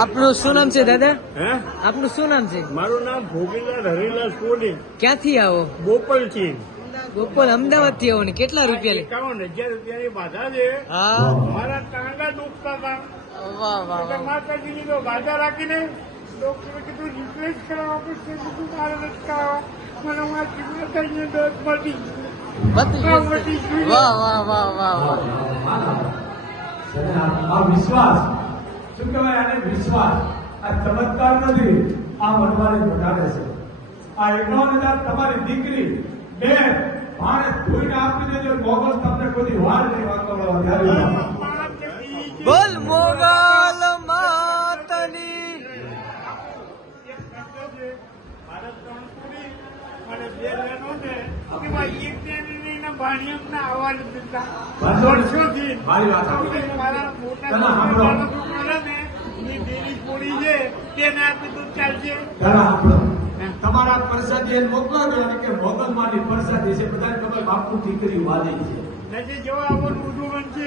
આપનું શું નામ છે દાદા? હે? આપનું શું નામ છે? મારું નામ ભોગીલાલ હરિલાલ સોની. ક્યાંથી આવો? બોપલ છે ગોપાલ અમદાવાદથી આવો ને. કેટલા રૂપિયા લે? એકાવન હજાર રૂપિયાની બાધા છે. હા. મારા ટાંગા દુખતા હતા. વાહ વાહ માતાજીની તો બાધા રાખીને ડોક્ટરે કીધું રિપ્લેસ કરાવવા પડશે કીધું મારે નથી કરાવવા મને મારી માતાજીને દર્દ મળી. વાહ વાહ વાહ વાહ વાહ. આ વિશ્વાસ શું કહેવાય આને વિશ્વાસ આ ચમત્કાર નથી આ વનવાળી ઘટાડે છે આ એકાવન હજાર તમારી દીકરી બે ભાણે ધોઈને આપી દેજો મોગલ તમને કોઈ વાર નહીં ત્યારે બોલ મોગલ માતની ભારત ત્રણ પૂરી અને બે બહેનો ને એમાં એક બેનને એના ભાણિયામને આવવા નથી દેતા. વાંધો નહીં. વર્ષોથી. મારી વાત સાંભળો. તો મારા મોટા તમે સાંભળો. છોકરાનો છોકરો છે ને, એ બેની પૂરી આપી ચાલશે આપણો તમારા પ્રસાદી એને મોકલો ને અને કે મોગલ માની પ્રસાદી છે બધાને ખબર બાપુ દીકરી વાલી છે. નથી જવા આવવાનું ઊંધું બનશે